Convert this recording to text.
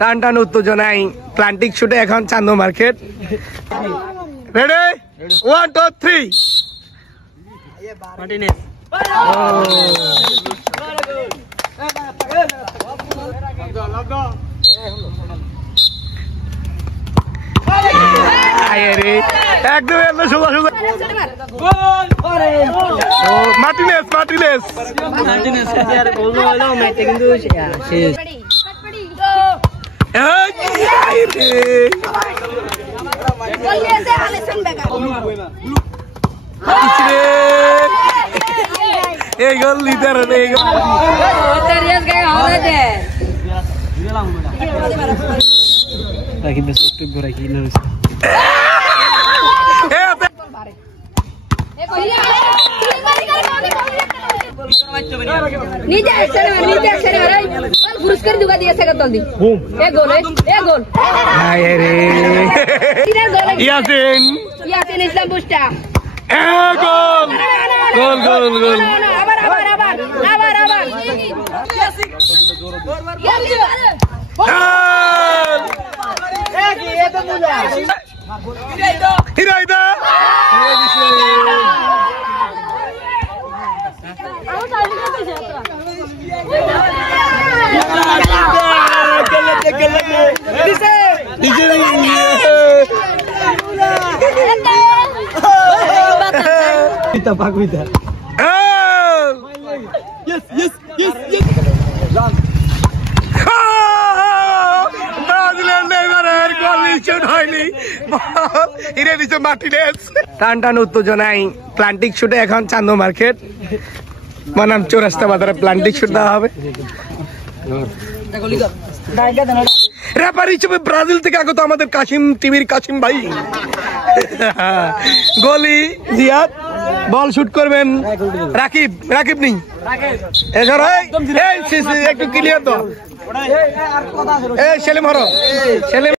টান টান উত্তেজনায় প্লান্টিক শুটে এখন চান্দু মার্কেট। Ready 1 2 3 Martinez. আরে একদম এলো সোজা সোজা মার্টিনেজ মার্টিনেজ মার্টিনেজ यार গোল হলো ম্যাচে কিন্তু শেষ। এই গোল লিডার এই গোল তেরিয়াস গায় হবে দে রাখি বেশ একটু ঘোরা কি না नीचे अक्षर अरे पुरस्कार दुगा दिया सगत जल्दी एक गोल हाय रे यासीन इस्लाम बुस्टा गोल हिराइदा টান টান উত্তেজনায় প্লান্টিক শুটে এখন চান্দু মার্কেট বনাম চৌরাস্তা বাজারে প্লান্টিক শুট দেওয়া হবে। রেফারি হিসেবে ব্রাজিল থেকে আগত আমাদের কাশিম টিভির কাশিম ভাই। গোলি জিয়াদ, বল শুট করবেন রাকিব নেই একটু ক্লিয়ার তো সেলিম হরো সেলিম।